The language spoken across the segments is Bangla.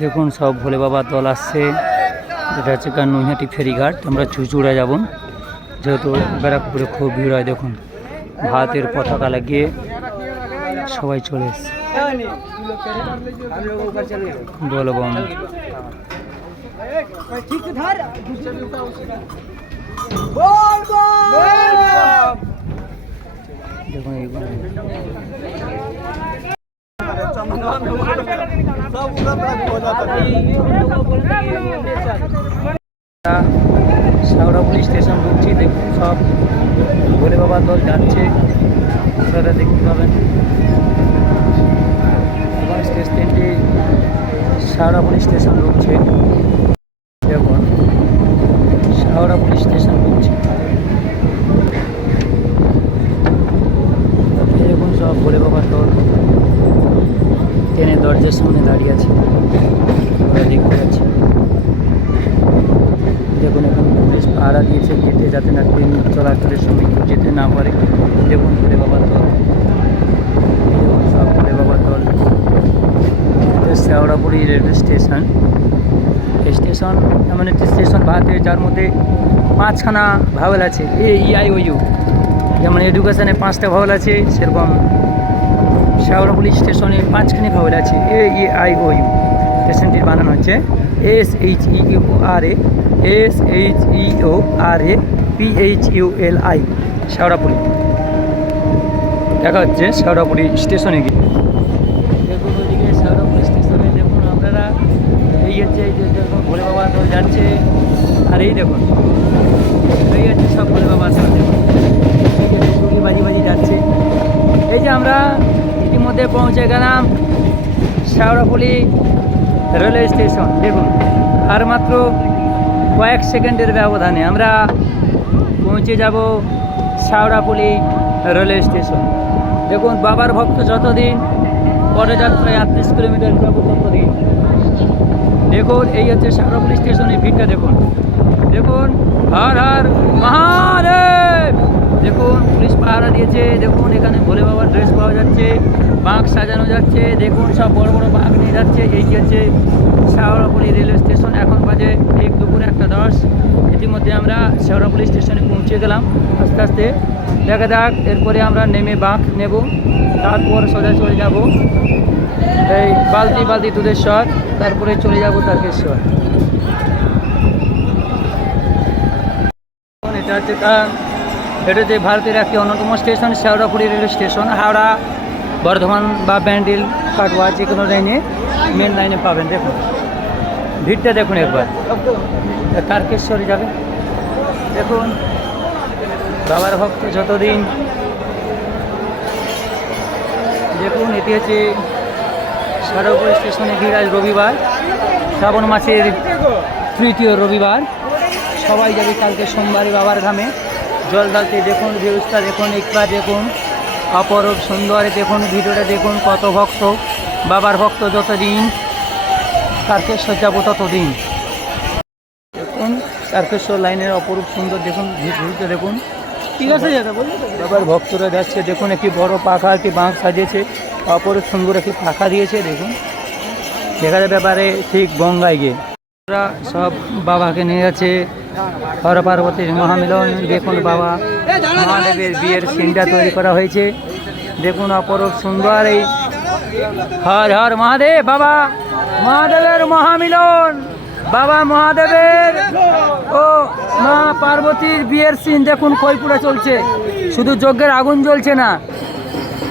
দেখুন, সব ভোলে বাবার দল আসছে। এটা হচ্ছে কার নৈহাটি ফেরিঘাট। আমরা চুচুড়া যাব। যেহেতু ব্যারাকপুরে খুব ভিড় হয়, দেখুন। ভারতের পতাকা লাগিয়ে সবাই চলে এসছে। বলবম দেখুন পুলিশ স্টেশন ঢুকছি দেখুন সব ভোলে বাবার দল যাচ্ছে। আপনারা দেখতে পাবেন। এবং স্টেশনটি সাউরা পুলিশ স্টেশন ঢুকছে দেখুন সাউরা পুলিশ স্টেশন ঢুকছে দেখুন সব ভোলে বাবার দল ট্রেনের দরজার সামনে দাঁড়িয়ে আছে। আমরা দেখতে পাচ্ছি। দেখুন, এখন পুলিশ পাহারা দিয়েছে গেটে যাতে না ট্রেন চলাচলের সময় কেউ যেতে না পারে। দেখুন, ভোলে বাবার দল। সব ভোলে বাবার দল। Sheoraphuli railway station. স্টেশন এমন একটি স্টেশন ভারতে যার মধ্যে পাঁচখানা ভাওয়েল আছে। A E I O U. যেমন এডুকেশনে পাঁচটা ভাওয়েল আছে, সেরকম শেওড়াপুলি স্টেশনে পাঁচখানি ভাওয়েল আছে। A E I O U. স্টেশনটির বানানো হচ্ছে S H E U R A, S H E O R A, P H U L I Sheoraphuli দেখা হচ্ছে শেওড়াপুলি স্টেশনে গিয়ে। দেখুন ওইদিকে শেওড়াপুলি স্টেশনে দেখুন আপনারা। এই হচ্ছে এই যে দেখুন ভোলে বাবা দল যাচ্ছে। আর এই দেখুন। এই হচ্ছে সব ভোলে বাবা দল দেখুন এই যে টুকটুকি বাজি বাজি যাচ্ছে এই যে আমরা ইতিমধ্যে পৌঁছে গেলাম শেওড়াপুলি রেলওয়ে স্টেশন। দেখুন, আর মাত্র কয়েক সেকেন্ডের ব্যবধানে আমরা পৌঁছে যাব শেওড়াপুলি রেলওয়ে স্টেশন। দেখুন, বাবার ভক্ত যতদিন পদযাত্রায় আটত্রিশ কিলোমিটার যাব ততদিন। দেখুন, এই হচ্ছে শেওড়াপুলি স্টেশনের ভিড়টা, দেখুন। দেখুন, হর হর মহাদেব! দেখুন, পুলিশ পাহারা দিয়েছে, দেখুন, এখানে ভোলে বাবার ড্রেস পাওয়া যাচ্ছে বাঁক সাজানো যাচ্ছে, দেখুন, সব বড় বড় বাঁক নিয়ে যাচ্ছে এই হচ্ছে শেওড়াপুলি রেলওয়ে স্টেশন, এখন বাজে ঠিক দুপুরে একটা দশ। ইতিমধ্যে আমরা শেওড়াপুলি স্টেশনে পৌঁছে গেলাম, আস্তে আস্তে। দেখা যাক, এরপরে আমরা নেমে বাঁক নেব, তারপর সোজা চলে যাব এই বালতি বালতি দুধেশ্বর তারপরে চলে যাব তারকেশ্বর। এটা হচ্ছে কা- এটা হচ্ছে ভারতের একটি অন্যতম station, Sheoraphuli railway station, Howrah, Bardhaman বা ব্যান্ডেল, কাটোয়া, যে কোনো লাইনে মেন লাইনে পাবেন। দেখুন, ভিড়টা দেখুন একবার। তারকেশ্বরে যাবে দেখুন, বাবার ভক্ত যতদিন, দেখুন, এটি হচ্ছে শেওড়াপুরি স্টেশনে ভিড় আজ রবিবার। শ্রাবণ মাসের তৃতীয় রবিবার। সবাই যাবে কালকে সোমবারে বাবার ধামে। জল ঢালতে দেখুন, ভিউজটা দেখুন, একবার দেখুন। অপরূপ সুন্দর, দেখুন ভিডিওটা দেখুন, কত ভক্ত, বাবার ভক্ত যতদিন, তারকেশ্বর যাব ততদিন। দেখুন, তারকেশ্বর লাইনের অপরূপ সুন্দর, দেখুন ভি- ভিউটা দেখুন। ঠিক আছে বাবার ভক্তরা যাচ্ছে, দেখুন, একটি বড় পাখা, একটি বাঁক সাজিয়েছে। অপরূপ সুন্দর একটি পাখা দিয়েছে, দেখুন। দেখা ব্যাপারে ঠিক গঙ্গায় গিয়ে। সব বাবাকে নিয়ে যাচ্ছে। হর পার্বতীর মহামিলন, দেখুন বাবা, মহাদেবের বিয়ের সিনটা তৈরি করা হয়েছে। দেখুন অপরূপ সুন্দর এই হর হর মহাদেব, বাবা, মহাদেবের মহামিলন। বাবা, মহাদেবের ও, মা পার্বতীর বিয়ের সিন দেখুন কইপুরা চলছে। শুধু যজ্ঞের আগুন জ্বলছে না,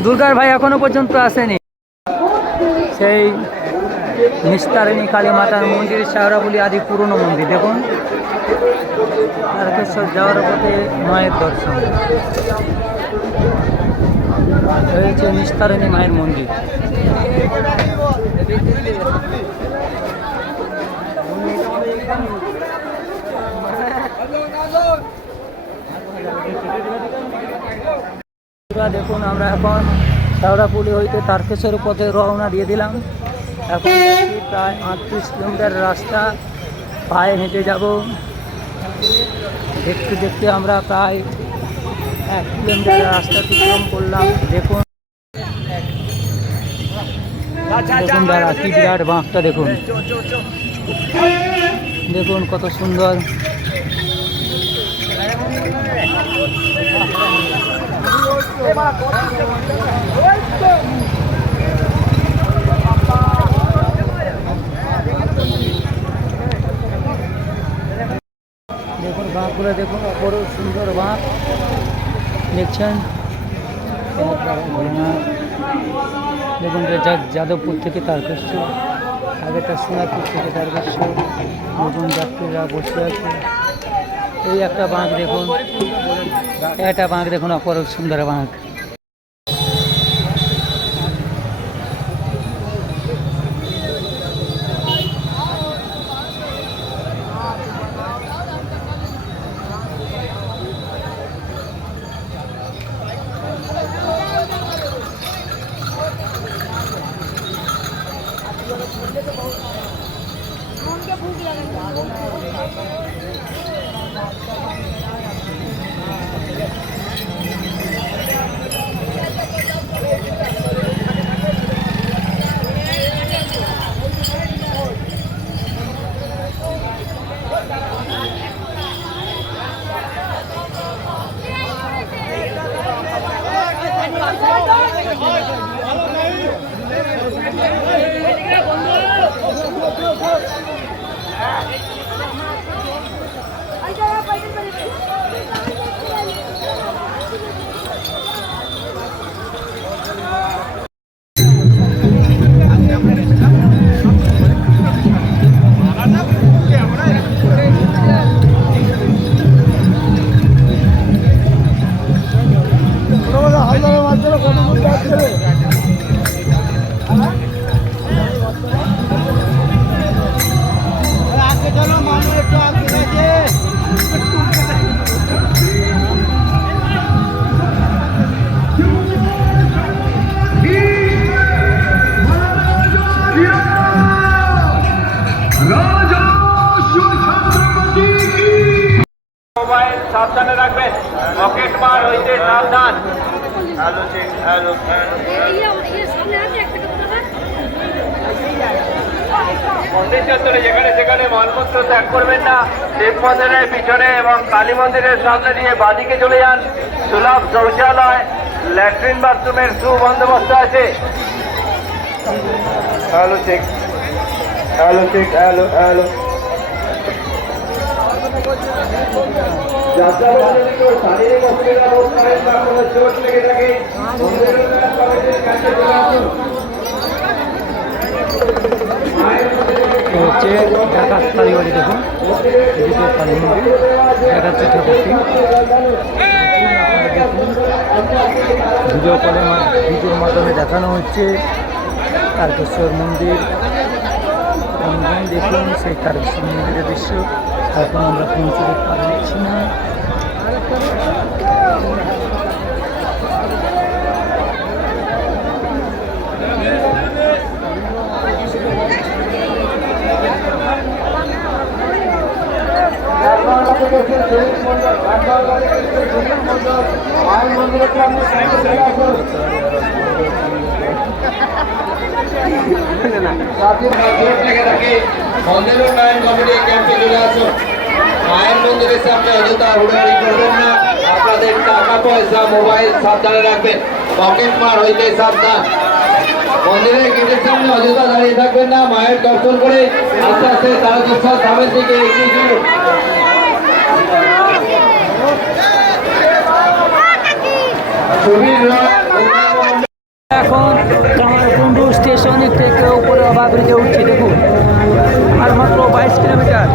দুর্গার ভাই এখনও পর্যন্ত আসেনি। সেই নিস্তারিণী কালী মাতার মন্দির, শাহরাবলি আদি পুরনো মন্দির, দেখুন। তারকেশ্বর যাওয়ার পথে মায়ের দর্শন। হয়েছে নিস্তারিণী মায়ের মন্দির। দেখুন আমরা এখন শেওড়াপুলি হইতে তারকেশ্বর পথে রওনা দিয়ে দিলাম। এখন প্রায় আটত্রিশ কিলোমিটার রাস্তা। পায়ে হেঁটে যাব। দেখতে দেখতে আমরা প্রায় এক কিলোমিটার রাস্তা অতিক্রম করলাম। দেখুন। দেখুন দাঁড়া কি বিরাট বাঁকটা, দেখুন। দেখুন কত সুন্দর দেখুন বাঁকগুলো দেখুন, অপরূপ সুন্দর বাঁক। দেখছেন? দেখুন যাদবপুর থেকে তারকেশ্বর আগেটা সোনারপুর থেকে তারকেশ্বর, নতুন যাত্রীরা বসে আছে। এই একটা বাঁক দেখুন, একটা বাঁক দেখুন, অপরূপ সুন্দর বাঁক। মন্দির চত্বরে যেখানে সেখানে মলমূত্র ত্যাগ করবেন না। শিব মন্দিরের পিছনে এবং কালী মন্দিরের সামনে দিয়ে বাদিকে চলে যান। সুলভ শৌচালয় ল্যাট্রিন বাথরুমের সুবন্দোবস্ত আছে। Hello check hello check hello hello. হচ্ছে ঢাকার কালীবাড়ি দেখুন এদিকে কালী মন্দির দেখাচ্ছে ভিডিও কলের ভিডিওর মাধ্যমে দেখানো হচ্ছে তারকেশ্বর মন্দির দেখুন সেই তারকেশ্বর মন্দিরের দৃশ্য এখন আমরা পৌঁছতে পারছি না মন্দির উন্নয়ন কমিটি ক্যাম্পে চলে আসুন মায়ের মন্দিরের সামনে অযথা হুড়াহুড়ি করবেন না। আপনাদের টাকা পয়সা মোবাইল সাবধানে রাখবেন। পকেট মার হইতে সাবধান। মন্দিরের গেটের সামনে অযথা দাঁড়িয়ে থাকবেন না। মায়ের দর্শন করে আস্তে আস্তে তারা দুঃসার ধামের দিকে এখন কামারকুণ্ডু স্টেশন থেকে উপরে অভাবরিতে উঠছি, দেখুন। আর মাত্র বাইশ কিলোমিটার।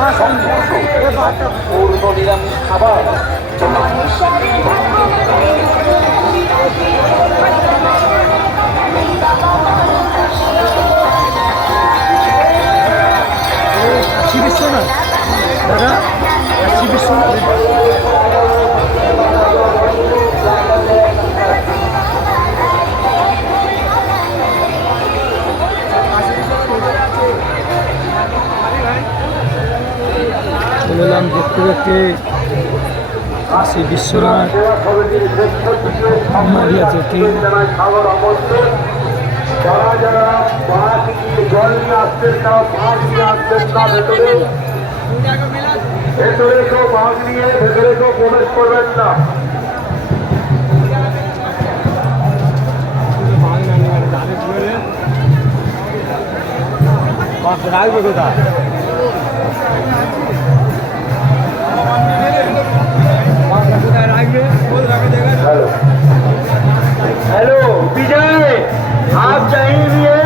আছে সম্পূর্ণ পূর্ণ নিরামিষ খাবার কাশী বিশ্বনাথ দাদা কাশী দেখতে কাশী বিশ্বনাথ মারিয়া যারা যারা মাছ নিয়ে জল নিয়ে আসছেন না মাছ নিয়ে আসছেন না ভেতরে ভেতরে কেউ মাছ নিয়ে ভেতরে কেউ প্রবেশ করবেন না রাখবে हेलो विजय आप कहीं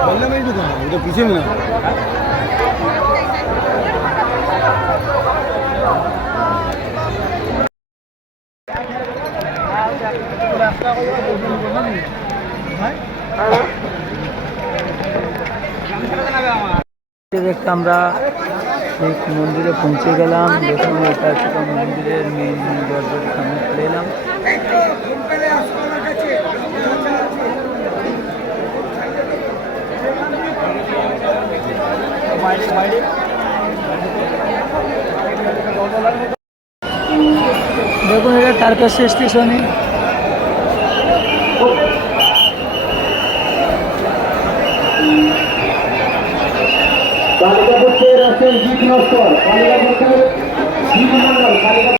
পার্লামেন্টই তো না ওটা পিছিয়ে না দেখতে আমরা ঠিক মন্দিরে পৌঁছে গেলাম। দেখুন, এটা মন্দিরের মেন দরজার সামনে চলে এলাম। এটা তারকাশি স্টেশনে কালিকাপুর রাস্তার জিত নস্কর কালিকাপুর